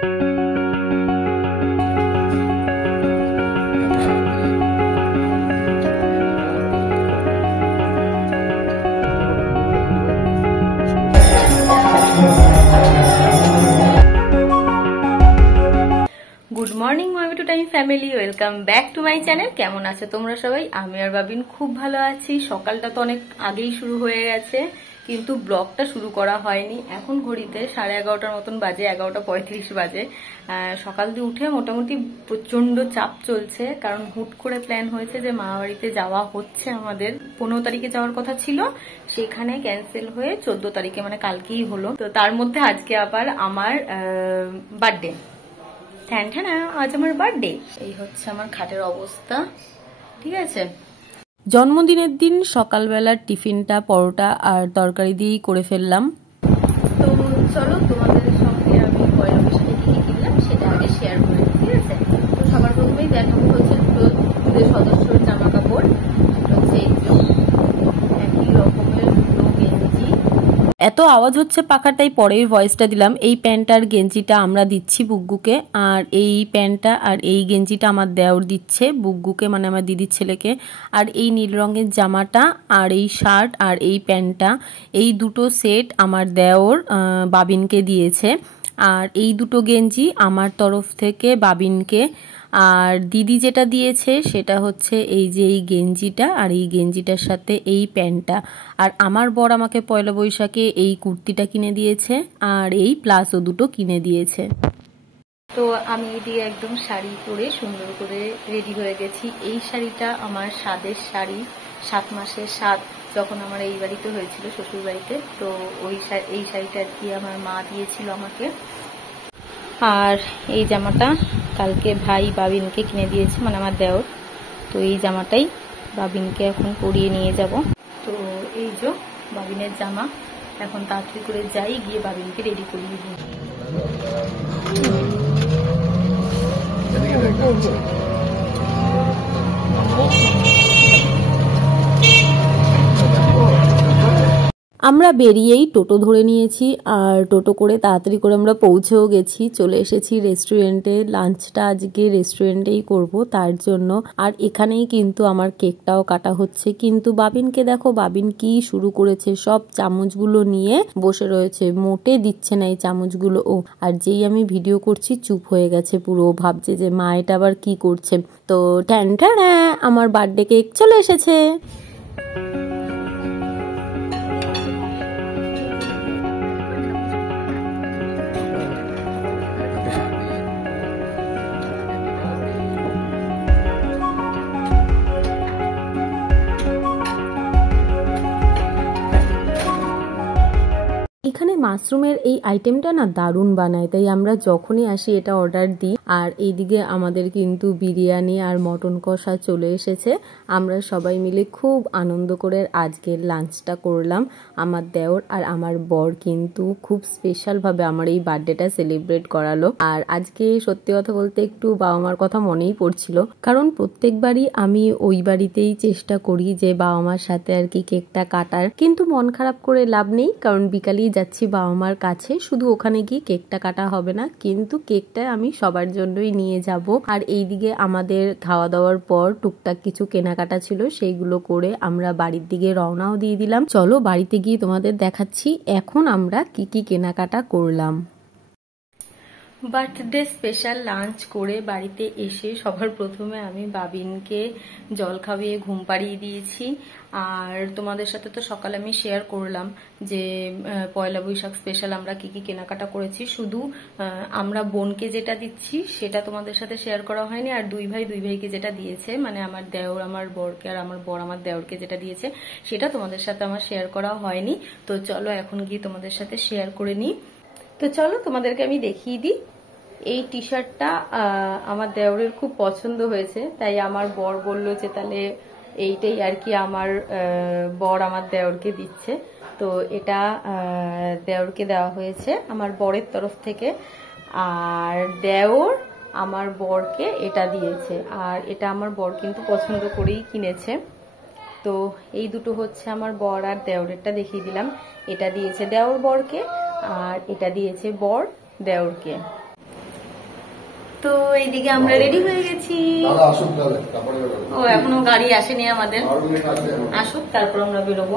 Good morning মামি to time family, welcome back to my channel. কেমন আছো তোমরা সবাই? আমি আর বাবিন খুব ভালো আছি। সকালটা তো অনেক আগেই শুরু হয়ে গেছে, কিন্তু ব্লগটা শুরু করা হয়নি। এখন ঘড়িতে 11:30 মতন বাজে, 11:35 বাজে। সকাল দিয়ে উঠে মোটামুটি প্রচন্ড চাপ চলছে, কারণ হুট করে প্ল্যান হয়েছে যে মা বাড়িতে যাওয়া হচ্ছে। আমাদের 15 তারিখে যাওয়ার কথা ছিল, সেখানে ক্যান্সেল হয়ে 14 তারিখে মানে কালকেই হলো। তো তার মধ্যে আজকে আবার আমার বার্থডে। আজ আমার বার্থডে। এই হচ্ছে আমার খাটের অবস্থা, ঠিক আছে। জন্মদিনের দিন সকালবেলার টিফিনটা পরোটা আর তরকারি দিয়েই করে ফেললাম। তো চলো তোমাদের সঙ্গে আমি পয়লা বৈশাখে কি কিনলাম সেটা আগে শেয়ার করি, ঠিক আছে। তো সবার প্রথমেই দেখাবো হচ্ছে দুধের সদস্যর জামা কাপড়। হচ্ছে একই রকমের গেঞ্জি। এত আওয়াজ হচ্ছে পাখাটাই পরের ভয়েসটা দিলাম। এই প্যান্ট আর গেঞ্জিটা আমরা দিচ্ছি বুগ্গুকে, আর এই প্যান্টটা আর এই গেঞ্জিটা আমার দেওর দিচ্ছে বুগ্গুকে, মানে আমার দিদির ছেলেকে। আর এই নীল রঙের জামাটা আর এই শার্ট আর এই প্যান্টটা, এই দুটো সেট আমার দেওর বাবিনকে দিয়েছে। আর এই দুটো গেঞ্জি আমার তরফ থেকে বাবিনকে। আর দিদি যেটা দিয়েছে সেটা হচ্ছে এই যে এই গেঞ্জিটা, আর এই গেঞ্জিটার সাথে এই প্যান্টটা। আর আমার বর আমাকে পয়লা বৈশাখে এই কুর্তিটা কিনে দিয়েছে, আর এই প্লাজো দুটো কিনে দিয়েছে। তো আমি দিয়ে একদম শাড়ি পরে সুন্দর করে রেডি হয়ে গেছি। এই শাড়িটা আমার স্বাদের শাড়ি, 7 মাসের স্বাদ যখন আমার এই বাড়িতে হয়েছিল, শ্বশুর বাড়িতে। তো এই শাড়িটা আর কি আমার মা দিয়েছিল আমাকে। আর এই জামাটা কালকে ভাই বাবিনকে কিনে দিয়েছে, মানে আমার দেওর। তো এই জামাটাই বাবিনকে এখন পরিয়ে নিয়ে যাব। তো এই যে বাবিনের জামা, এখন তাড়াতাড়ি করে যাই, গিয়ে বাবিনকে রেডি করিয়ে দিই। আমরা বেরিয়েই টোটো ধরে নিয়েছি, আর টোটো করে তাড়াতাড়ি করে আমরা পৌঁছেও গেছি, চলে এসেছি রেস্টুরেন্টে। লাঞ্চটা আজকে রেস্টুরেন্টেই করব তার জন্য। আর এখানেই কিন্তু আমার কেকটাও কাটা হচ্ছে, কিন্তু বাবিনকে দেখো, বাবিন কি শুরু করেছে, সব চামচগুলো নিয়ে বসে রয়েছে, মোটে দিচ্ছে না এই চামচগুলো ও। আর যেই আমি ভিডিও করছি চুপ হয়ে গেছে পুরো, ভাবছে যে মা এটা আবার কি করছে। তো ট্যান আমার বার্থডে কেক চলে এসেছে। এখানে মাশরুমের এই আইটেমটা না দারুণ বানায়, তাই আমরা যখনই আসি এটা অর্ডার দিই। আর এইদিকে আমাদের কিন্তু বিরিয়ানি আর মটন কষা চলে এসেছে। আমরা সবাই মিলে খুব আনন্দ করে আজকের লাঞ্চটা করলাম। আমার দেওর আর আমার বর কিন্তু খুব স্পেশালভাবে আমার এই বার্থডেটা সেলিব্রেট করালো। আর আজকে সত্যি কথা বলতে একটু বাবা মার কথা মনেই পড়ছিল, কারণ প্রত্যেকবারই আমি ওই বাড়িতেই চেষ্টা করি যে বাবা মার সাথে আর কি কেকটা কাটার, কিন্তু মন খারাপ করে লাভ নেই, কারণ বিকালেই যাচ্ছি বাবা মার কাছে। শুধু ওখানে গিয়ে কেকটা কাটা হবে না, কিন্তু কেকটা আমি সবার জন্যই নিয়ে যাব। আর এইদিকে আমাদের খাওয়া দাওয়ার পর টুকটাক কিছু কেনাকাটা ছিল, সেইগুলো করে আমরা বাড়ির দিকে রওনাও দিয়ে দিলাম। চলো বাড়িতে গিয়ে তোমাদের দেখাচ্ছি এখন আমরা কি কি কেনাকাটা করলাম। বার্থডে স্পেশাল লাঞ্চ করে বাড়িতে এসে সবার প্রথমে আমি বাবিনকে জল খাইয়ে ঘুম পাড়িয়ে দিয়েছি। আর তোমাদের সাথে তো সকালে আমি শেয়ার করলাম যে পয়লা বৈশাখ স্পেশাল আমরা কি কি কেনাকাটা করেছি। শুধু আমরা বোনকে যেটা দিচ্ছি সেটা তোমাদের সাথে শেয়ার করা হয়নি, আর দুই ভাইকে যেটা দিয়েছে, মানে আমার দেওর আমার বরকে আর আমার বর আমার দেওরকে যেটা দিয়েছে সেটা তোমাদের সাথে আমার শেয়ার করা হয়নি। তো চলো এখন গিয়ে তোমাদের সাথে শেয়ার করে নিই। তো চলো তোমাদেরকে আমি দেখিয়ে দিই। এই টি শার্টটা আমার দেওরের খুব পছন্দ হয়েছে, তাই আমার বর বললো যে তাহলে এইটাই আর কি আমার বর আমার দেওরকে দিচ্ছে। তো এটা দেওরকে দেওয়া হয়েছে আমার বরের তরফ থেকে, আর দেওর আমার বরকে এটা দিয়েছে। আর এটা আমার বর কিন্তু পছন্দ করেই কিনেছে। তো এই দুটো হচ্ছে আমার বর আর দেওরেরটা দেখিয়ে দিলাম। এটা দিয়েছে দেওর বরকে, আর এটা দিয়েছে বর দেওরকে। তো এইদিকে আমরা রেডি হয়ে গেছি। ও এখনো গাড়ি আসেনি আমাদের, আসুক তারপর আমরা বেরোবো।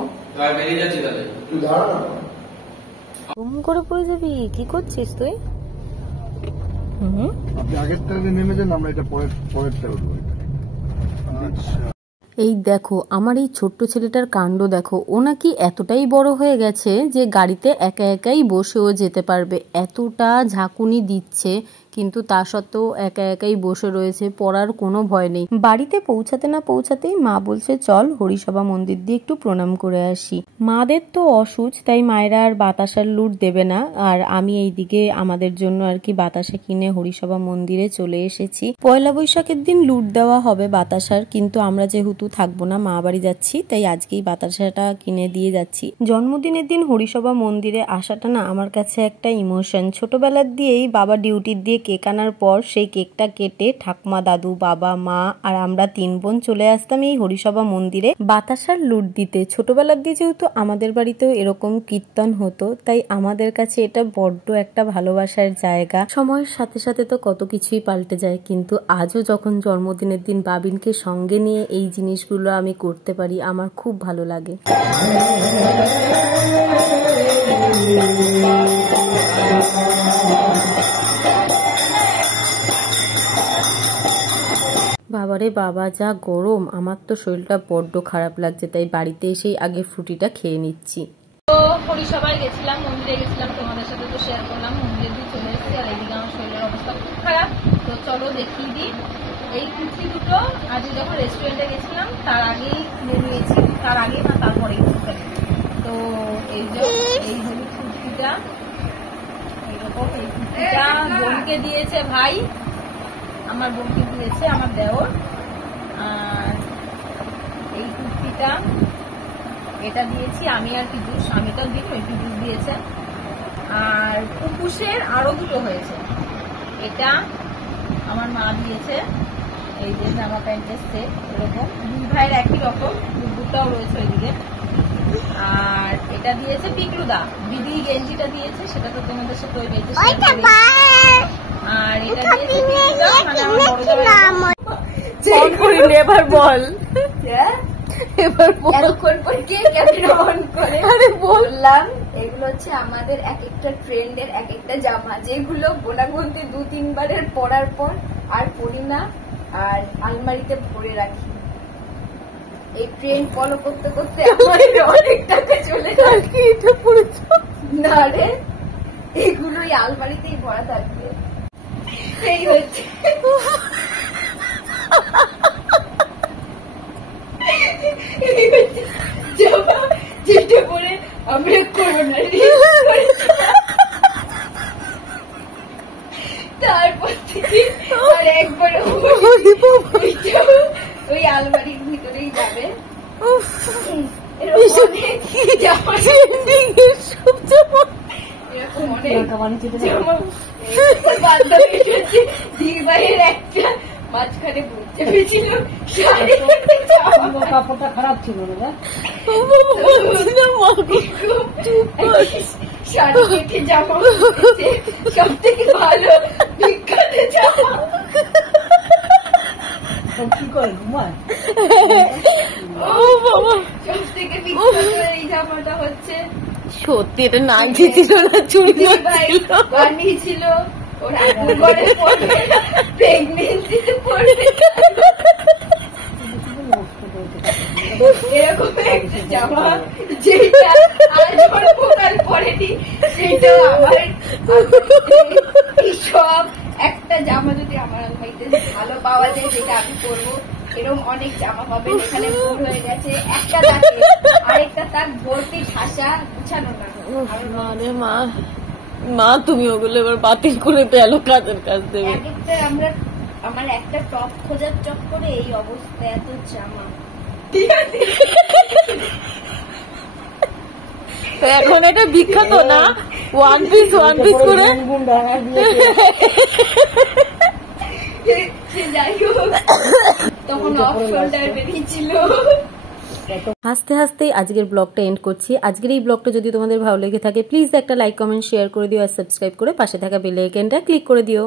ঘুম করে পড়ে যাবি, কি করছিস তুই? আপনি আগেরটা নেমে যান, আমরা এটা পরেরটা উঠবো। আচ্ছা, এই দেখো আমার এই ছোট্ট ছেলেটার কাণ্ড দেখো, ও নাকি এতটাই বড় হয়ে গেছে যে গাড়িতে একা একাই বসেও যেতে পারবে, এতটা ঝাঁকুনি দিচ্ছে কিন্তু তা সত্ত্বেও একা একাই বসে রয়েছে, পড়ার কোনো ভয় নেই। বাড়িতে পৌঁছাতে না পৌঁছাতেই মা বলছে চল হরিসভা মন্দির দিয়ে একটু প্রণাম করে আসি। মাদের তো অসুচ, তাই মায়েরা আর বাতাসার লুট দেবে না, আর আমি এইদিকে আমাদের জন্য আর কি বাতাসা কিনে হরিসভা মন্দিরে চলে এসেছি। পয়লা বৈশাখের দিন লুট দেওয়া হবে বাতাসার, কিন্তু আমরা যেহেতু থাকবো না, মা বাড়ি যাচ্ছি, তাই আজকেই বাতাসাটা কিনে দিয়ে যাচ্ছি। জন্মদিনের দিন হরিসভা মন্দিরে আসাটা না আমার কাছে একটা ইমোশন। ছোটবেলার দিয়েই বাবা ডিউটির দিয়ে কেক আনার পর সেই কেকটা কেটে ঠাকুমা, দাদু, বাবা, মা আর আমরা 3 বোন চলে আসতাম এই হরিসভা মন্দিরে বাতাসার লুট দিতে। ছোটবেলার দিয়ে যেহেতু আমাদের বাড়িতেও এরকম কীর্তন হতো, তাই আমাদের কাছে এটা বড্ড একটা ভালোবাসার জায়গা। সময়ের সাথে সাথে তো কত কিছুই পাল্টে যায়, কিন্তু আজও যখন জন্মদিনের দিন বাবিনকে সঙ্গে নিয়ে এই জিনিসগুলো আমি করতে পারি, আমার খুব ভালো লাগে। বাবারে বাবা, যা গরম, আমার তো শরীরটা বড্ড খারাপ লাগছে, তাই বাড়িতে এসেই আগে ফ্রুটিটা খেয়ে নিচ্ছি। তো হরিসভায় গেছিলাম, মন্দিরে গেছিলাম, তোমাদের সাথে তো শেয়ার করলাম, মন্দিরে দিয়ে চলে এসেছি। আর এইদিকে আমার শরীরের অবস্থা খুব খারাপ, তো চলো দেখিয়ে দিই। এই কুর্তি দুটো আজ যখন রেস্টুরেন্টে গেছিলাম তার আগেই কিনে নিয়েছি, তার আগে না তারপরেই। তো এই যে এই হলুদ কুর্তিটা, এইরকম এই কুর্তিটা বোনকে দিয়েছে ভাই, আমার বোনকে দিয়েছে আমার দেওর। আর এই কুর্তিটা এটা দিয়েছি আমি আর পিদুষ, আমি তো দিন ওই পিদুষ দিয়েছে। আর পুপুষের আরো দুটো হয়েছে, এটা আমার মা দিয়েছে, এই যে জামা প্যান্টের সেট, এরকম 2 ভাইয়ের একই রকম, দুটাও রয়েছে ওইদিকে। আর এটা দিয়েছে পিকলুদা, দিদি গেঞ্জিটা দিয়েছে, সেটা তো তোমাদের সাথে ওই বেঁচে। আর এটা দিয়েছে পিকলুদা, মানে আমার বড় জামা। ফোন করিনি, এবার বল, এবার এতক্ষণ পর কে ক্যামেরা অন করে? আরে বললাম এগুলো হচ্ছে আমাদের এক একটা ট্রেন্ডের এক একটা জামা, যেগুলো বোনার মধ্যে 2-3 বারের পরার পর আর পরি না, আর আলমারিতে ভরে রাখি। এই ট্রেন্ড ফলো করতে করতে আমার অনেক টাকা চলে যায়। কি এটা পড়েছ? না রে, এগুলোই আলমারিতেই ভরা থাকবে। সেই হচ্ছে জামা যেটা পরে আমরা করোনা তারপর থেকে আর একবার ওই আলমারির ভিতরেই যাবে। একটা মাঝখানে চেপেছিল, কাপড়টা খারাপ ছিল না, শাড়ি দেখে জামা সব থেকে ভালো বিখ্যাত জামা। কি করে ঘুমায়? সব থেকে বিখ্যাত এই জামাটা হচ্ছে, সত্যি এটা না গেছিল না, চুরি বানিয়েছিল ওর ঘরে পড়বে, প্রেগনেন্সিতে পড়বে, এরকম একটা জামা যেটা আজ আমার পোকাল পড়েনি, সেটাও আমার। সব একটা জামা যদি আমার আলমারিতে ভালো পাওয়া যায় যেটা আমি পরবো, এরকম অনেক জামা পাবেন। এখানে ভুল হয়ে গেছে, একটা তাকে আরেকটা তাক ভর্তি ঠাসা, গুছানো না। মা মা তুমি ওগুলো এবার বাতিল করে পেলো, কাজের কাজ দেবে। একটা আমরা আমার একটা টপ খোঁজার চক্করে এই অবস্থা, এত জামা। এখন এটা বিখ্যাত না, ওয়ান পিস করে যাই হোক, তখন অফ শোল্ডার বেরিয়েছিল। হাসতে হাসতে আজকের ব্লগটা এন্ড করছি। আজকের এই ব্লগটা যদি তোমাদের ভালো লেগে থাকে, প্লিজ একটা লাইক, কমেন্ট, শেয়ার করে দিও, আর সাবস্ক্রাইব করে পাশে থাকা বেল আইকনটা ক্লিক করে দিও।